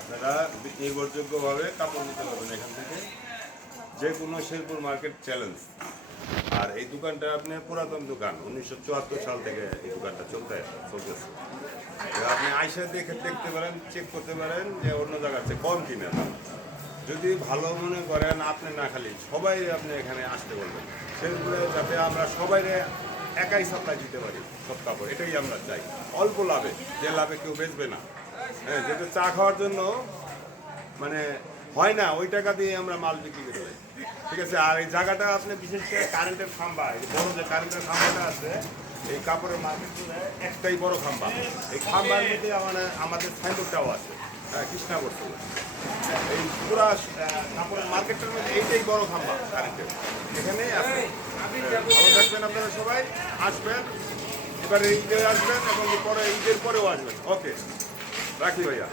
আপনারা নির্ভরযোগ্যভাবে কাপড় নিতে পারবেন এখান থেকে, যে কোনো শেরপুর মার্কেট চ্যালেঞ্জ। আর এই দোকানটা আপনার পুরাতন দোকান, 1974 সাল থেকে এই দোকানটা চলতেছে। আপনি আইসা দেখতে পারেন, চেক করতে পারেন যে অন্য জায়গার চেয়ে কম কিনে দাম। যদি ভালো মনে করেন, আপনি না খালি সবাই আপনি এখানে আসতে বলবেন শেরপুরে, যাতে আমরা সবাই একাই সাপ্লাই দিতে পারি সব কাপড়, এটাই আমরা চাই। অল্প লাভে, যে লাভে কেউ বেচবে না। হ্যাঁ, যেহেতু চা খাওয়ার জন্য মানে হয় না, ওই টাকা দিয়ে আমরা মাল বিক্রি করে দেয়। ঠিক আছে। আর এই জায়গাটা আপনি বিশেষ করে কারেন্টের খাম্বা, এই বড় যে কারেন্টের খাম্বাটা আছে, এই কাপড়ের মার্কেট একটাই বড় খাম্বা। এই খাম্বার মধ্যে আমাদের সাইনবোর্ডটাও আছে, কৃষ্ণা করতে। এই পুরা কাপড়ের মার্কেটটার মধ্যে এইটাই বড় খাম্বা কারেন্টের, এখানেই আছে। ভালো থাকবেন আপনারা, সবাই আসবেন, এবারে ঈদে আসবেন এবং পরে ঈদের পরেও আসবেন। ওকে, রাখি ভাইয়া।